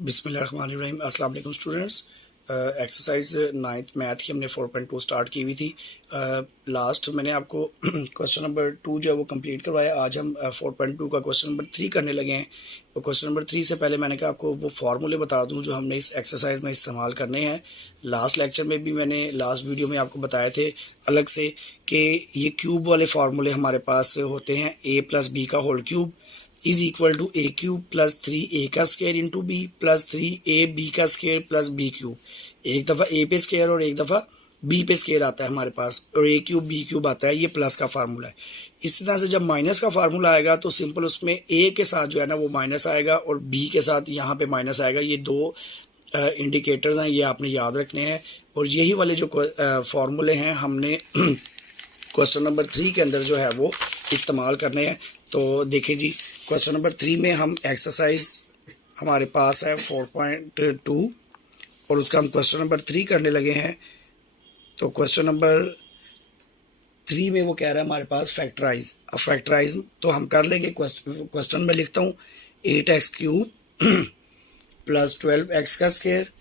बिस्मिल्लाहिर्रहमानिर्रहीम। अस्सलाम वालेकुम स्टूडेंट्स। एक्सरसाइज 9th मैथ की हमने 4.2 स्टार्ट की हुई थी। लास्ट मैंने आपको क्वेश्चन नंबर 2 जो है वो कंप्लीट करवाया। आज हम 4.2 का क्वेश्चन नंबर 3 करने लगे हैं। और क्वेश्चन नंबर 3 से पहले मैंने कहा आपको वो फार्मूले बता दूं जो हमने इस एक्सरसाइज में इस्तेमाल करने हैं। लास्ट लेक्चर में भी मैंने लास्ट वीडियो में आपको बताए थे अलग से कि ये क्यूब वाले फार्मूले हमारे पास होते हैं। a + b का whole cube is equal to a cube plus 3a का square into b plus 3ab का स्क्वायर प्लस b क्यूब। एक दफ़ा a पे स्क्वायर और एक दफ़ा b पे स्क्वायर आता है हमारे पास, और a क्यूब b क्यूब आता है। ये प्लस का फार्मूला है। इसी तरह से जब माइनस का फार्मूला आएगा तो सिंपल उसमें a के साथ जो है ना वो माइनस आएगा और b के साथ यहाँ पे माइनस आएगा। ये दो इंडिकेटर्स हैं, ये आपने याद रखने हैं। और यही वाले जो फार्मूले हैं हमने क्वेश्चन नंबर 3 के अंदर जो है वो इस्तेमाल करने हैं। तो देखिए जी, क्वेश्चन नंबर 3 में हम एक्सरसाइज हमारे पास है 4.2 और उसका हम क्वेश्चन नंबर 3 करने लगे हैं। तो क्वेश्चन नंबर 3 में वो कह रहा है हमारे पास फैक्टराइज। अब फैक्टराइज तो हम कर लेंगे। क्वेश्चन में लिखता हूँ 8x³ प्लस 12x का square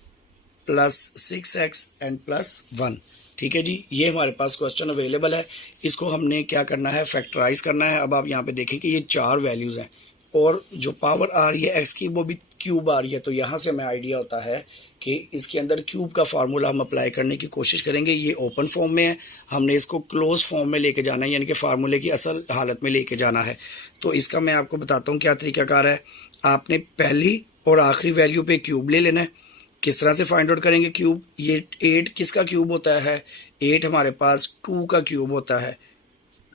plus 6x and plus 1। ठीक है जी, ये हमारे पास क्वेश्चन अवेलेबल है। इसको हमने क्या करना है, फैक्टराइज करना है। अब आप यहाँ पे देखें कि ये 4 वैल्यूज़ हैं और जो पावर आ रही है x की वो भी क्यूब आ रही है। तो यहाँ से हमें आइडिया होता है कि इसके अंदर क्यूब का फार्मूला हम अप्लाई करने की कोशिश करेंगे। ये ओपन फॉर्म में है, हमने इसको क्लोज फॉर्म में लेके जाना है, यानी कि फार्मूले की असल हालत में लेके जाना है। तो इसका मैं आपको बताता हूँ क्या तरीकाकार है। आपने पहली और आखिरी वैल्यू पे क्यूब ले लेना है। किस तरह से फाइंड आउट करेंगे क्यूब? ये 8 किसका क्यूब होता है? 8 हमारे पास 2 का क्यूब होता है।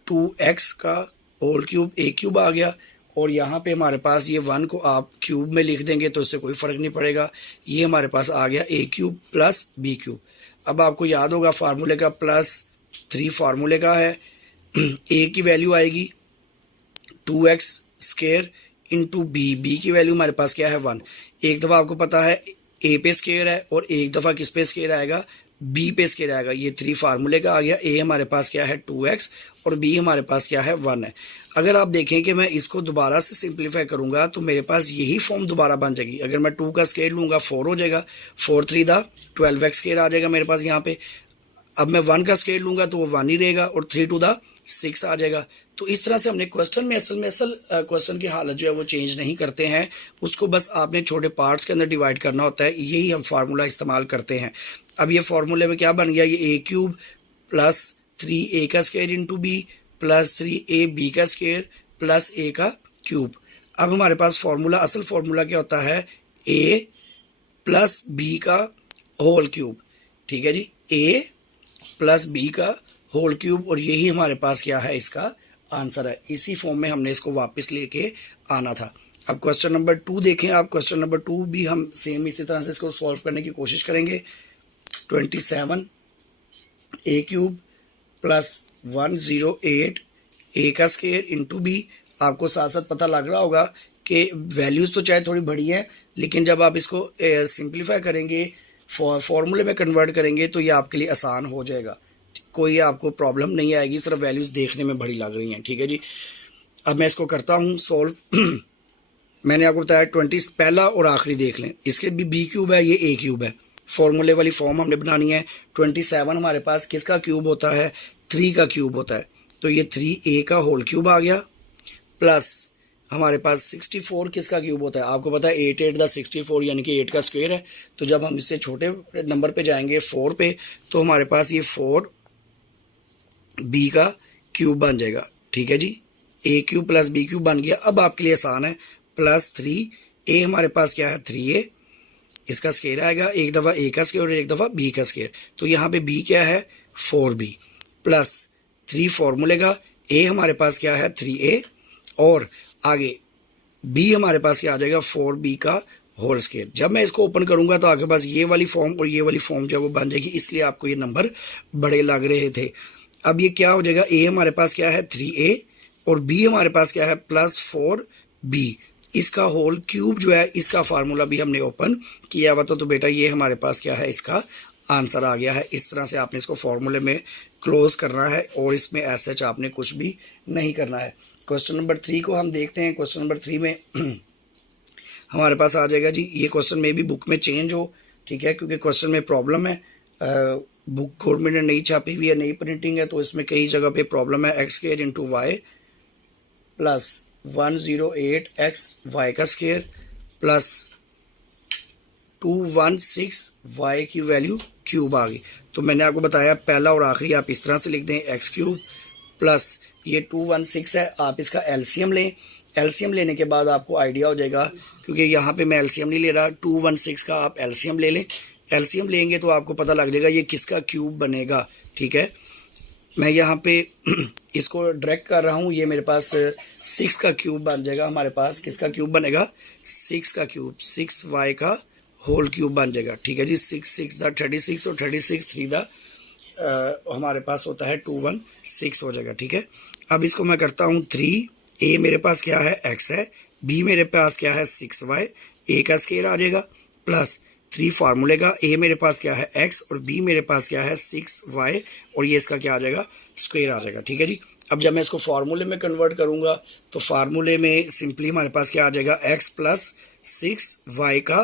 2x का होल क्यूब a क्यूब आ गया। और यहाँ पे हमारे पास ये 1 को आप क्यूब में लिख देंगे तो इससे कोई फ़र्क नहीं पड़ेगा। ये हमारे पास आ गया a cube plus b cube. अब आपको याद होगा फार्मूले का +3 फार्मूले का है। a की वैल्यू आएगी 2x स्क्वायर इंटू b की वैल्यू हमारे पास क्या है 1। एक दफ़ा आपको पता है a पे स्क्वायर है और एक दफ़ा किस पे स्क्वायर आएगा, b पे स्क्वायर आएगा। ये 3 फार्मूले का आ गया। a हमारे पास क्या है 2x और b हमारे पास क्या है 1 है। अगर आप देखें कि मैं इसको दोबारा से सिंप्लीफाई करूंगा तो मेरे पास यही फॉर्म दोबारा बन जाएगी। अगर मैं 2 का स्क्वायर लूँगा 4 हो जाएगा, 4 3 दा 12x स्क्वायर आ जाएगा मेरे पास यहाँ पे। अब मैं 1 का स्क्वायर लूँगा तो वो 1 ही रहेगा और 3 2 दा 6 आ जाएगा। तो इस तरह से हमने क्वेश्चन में असल क्वेश्चन की हालत जो है वो चेंज नहीं करते हैं, उसको बस आपने छोटे पार्ट्स के अंदर डिवाइड करना होता है। यही हम फार्मूला इस्तेमाल करते हैं। अब ये फार्मूले में क्या बन गया, ये a क्यूब प्लस 3a का square into b plus 3ab का स्क्वायर प्लस a का क्यूब। अब हमारे पास फार्मूला, असल फार्मूला क्या होता है, a प्लस b का होल क्यूब। ठीक है जी, a प्लस b का होल क्यूब। और यही हमारे पास क्या है, इसका आंसर है। इसी फॉर्म में हमने इसको वापस लेके आना था। अब क्वेश्चन नंबर 2 देखें आप। क्वेश्चन नंबर 2 भी हम सेम इसी तरह से इसको सॉल्व करने की कोशिश करेंगे। 27 a क्यूब प्लस 108 a का स्क्वायर इंटू b। आपको साथ साथ पता लग रहा होगा कि वैल्यूज़ तो चाहे थोड़ी बड़ी है, लेकिन जब आप इसको सिंप्लीफाई करेंगे, फॉर्मूले में कन्वर्ट करेंगे तो ये आपके लिए आसान हो जाएगा। कोई आपको प्रॉब्लम नहीं आएगी, सिर्फ वैल्यूज़ देखने में बड़ी लग रही हैं। ठीक है जी, अब मैं इसको करता हूँ सॉल्व। मैंने आपको बताया 20 पहला और आखिरी देख लें। इसके भी b क्यूब है, ये a क्यूब है। फॉर्मूले वाली फॉर्म हमने बनानी है। 27 हमारे पास किसका क्यूब होता है, 3 का क्यूब होता है। तो ये 3a का होल क्यूब आ गया प्लस हमारे पास 64 किसका क्यूब होता है। आपको पता है 8 8 दा 64 यानी कि 8 का स्क्वायर है। तो जब हम इससे छोटे नंबर पे जाएंगे 4 पे, तो हमारे पास ये 4b का क्यूब बन जाएगा। ठीक है जी, a cube plus b cube बन गया। अब आपके लिए आसान है, प्लस 3a हमारे पास क्या है 3a, इसका स्क्वायर आएगा। एक दफ़ा a का स्क्वायर और एक दफ़ा b का स्क्वायर। तो यहाँ पे b क्या है 4b प्लस 3 फॉर्मूले का a हमारे पास क्या है 3a और आगे b हमारे पास क्या आ जाएगा 4b का होल स्क्वायर। जब मैं इसको ओपन करूंगा तो आपके पास ये वाली फॉर्म और ये वाली फॉर्म जो है वो बन जाएगी, इसलिए आपको ये नंबर बड़े लग रहे थे। अब ये क्या हो जाएगा, a हमारे पास क्या है 3a और b हमारे पास क्या है प्लस 4b। इसका होल क्यूब जो है, इसका फार्मूला भी हमने ओपन किया हुआ। तो बेटा ये हमारे पास क्या है, इसका आंसर आ गया है। इस तरह से आपने इसको फार्मूले में क्लोज करना है और इसमें ऐसा आपने कुछ भी नहीं करना है। क्वेश्चन नंबर 3 को हम देखते हैं। क्वेश्चन नंबर 3 में हमारे पास आ जाएगा जी, ये क्वेश्चन में भी बुक में चेंज हो, ठीक है, क्योंकि क्वेश्चन में प्रॉब्लम है, बुक गवर्नमेंट ने नई छापी हुई है, नई प्रिंटिंग है, तो इसमें कई जगह पे प्रॉब्लम है। X square into y plus 108 x y का स्क्वायर प्लस 216 वाई की वैल्यू क्यूब आ गई। तो मैंने आपको बताया पहला और आखिरी आप इस तरह से लिख दें, एक्स क्यूब प्लस ये 216 है, आप इसका एलसीएम लें। एलसीएम लेने के बाद आपको आइडिया हो जाएगा, क्योंकि यहाँ पे मैं एलसीएम नहीं ले रहा, 216 का आप एलसीएम ले लें। एलसीएम लेंगे तो आपको पता लग जाएगा ये किसका क्यूब बनेगा, ठीक है। मैं यहाँ पे इसको डायरेक्ट कर रहा हूँ, ये मेरे पास 6 का क्यूब बन जाएगा। हमारे पास किसका क्यूब बनेगा, 6 का क्यूब, 6 वाई का होल क्यूब बन जाएगा, ठीक है जी। 6 6 द 36 और 36 3 द हमारे पास होता है 216 हो जाएगा, ठीक है। अब इसको मैं करता हूँ 3, ए मेरे पास क्या है, एक्स है, बी मेरे पास क्या है 6 वाई, ए का स्केयर आ जाएगा प्लस 3 फार्मूले का, ए मेरे पास क्या है एक्स और बी मेरे पास क्या है 6 वाई और ये इसका क्या आ जाएगा, स्क्वायर आ जाएगा, ठीक है जी। अब जब मैं इसको फार्मूले में कन्वर्ट करूँगा तो फार्मूले में सिंपली हमारे पास क्या आ जाएगा, एक्स प्लस 6 वाई का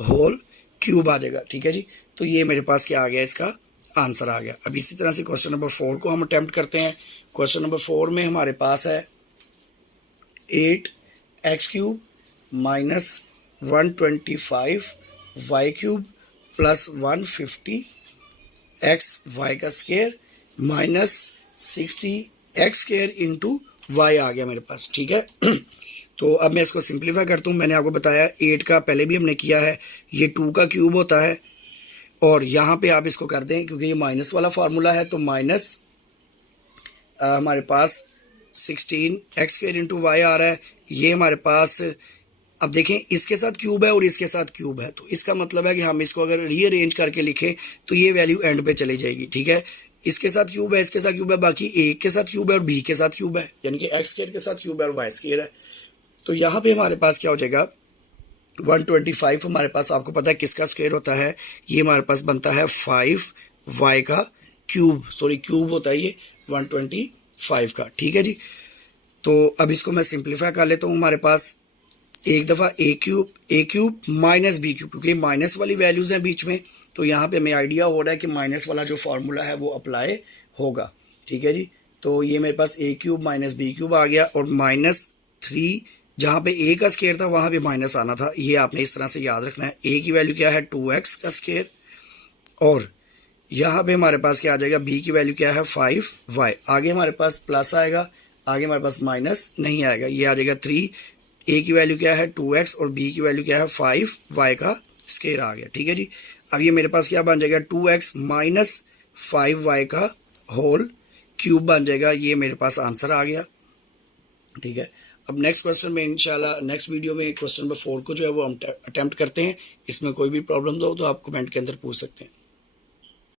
होल क्यूब आ जाएगा, ठीक है जी। तो ये मेरे पास क्या आ गया, इसका आंसर आ गया। अब इसी तरह से क्वेश्चन नंबर 4 को हम अटेम्प्ट करते हैं। क्वेश्चन नंबर 4 में हमारे पास है 8 x cube minus 125 y cube plus 150 x y का square minus 60 x square into y आ गया मेरे पास, ठीक है। तो अब मैं इसको सिंप्लीफाई करता हूँ। मैंने आपको बताया 8 का पहले भी हमने किया है, ये 2 का क्यूब होता है और यहाँ पे आप इसको कर दें, क्योंकि ये माइनस वाला फार्मूला है, तो माइनस हमारे पास 16 एक्स स्क्वायर इंटू वाई आ रहा है। ये हमारे पास, अब देखें इसके साथ क्यूब है और इसके साथ क्यूब है, तो इसका मतलब है कि हम इसको अगर रीअरेंज करके लिखें तो ये वैल्यू एंड पे चली जाएगी, ठीक है। इसके साथ क्यूब है, इसके साथ क्यूब है, बाकी ए के साथ क्यूब है और बी के साथ क्यूब है, यानी कि एक्स स्क्वायर के साथ क्यूब है और वाई स्क्वायर है। तो यहाँ पे हमारे पास क्या हो जाएगा, 125 हमारे पास, आपको पता है किसका स्क्वायर होता है, ये हमारे पास बनता है 5 वाई का क्यूब, सॉरी क्यूब होता है ये 125 का, ठीक है जी। तो अब इसको मैं सिंप्लीफाई कर लेता हूँ। हमारे पास एक दफ़ा ए क्यूब माइनस बी क्यूब, क्योंकि माइनस वाली वैल्यूज़ हैं बीच में, तो यहाँ पे हमें आइडिया हो रहा है कि माइनस वाला जो फार्मूला है वो अप्लाई होगा, ठीक है जी। तो ये मेरे पास ए क्यूब माइनस बी क्यूब आ गया और -3, जहाँ पे ए का स्क्वायर था वहाँ पे माइनस आना था, ये आपने इस तरह से याद रखना है। ए की वैल्यू क्या है 2x का स्क्वायर और यहाँ पे हमारे पास क्या आ जाएगा, बी की वैल्यू क्या है 5y, आगे हमारे पास प्लस आएगा, आगे हमारे पास माइनस नहीं आएगा, ये आ जाएगा 3। ए की वैल्यू क्या है 2x और बी की वैल्यू क्या है 5y का स्क्वायर आ गया, ठीक है जी। अब ये मेरे पास क्या बन जाएगा, 2x माइनस 5y का होल क्यूब बन जाएगा, ये मेरे पास आंसर आ गया, ठीक है। अब नेक्स्ट क्वेश्चन में इंशाल्लाह नेक्स्ट वीडियो में क्वेश्चन नंबर 4 को जो है वो हम अटेम्प्ट करते हैं। इसमें कोई भी प्रॉब्लम हो तो आप कमेंट के अंदर पूछ सकते हैं।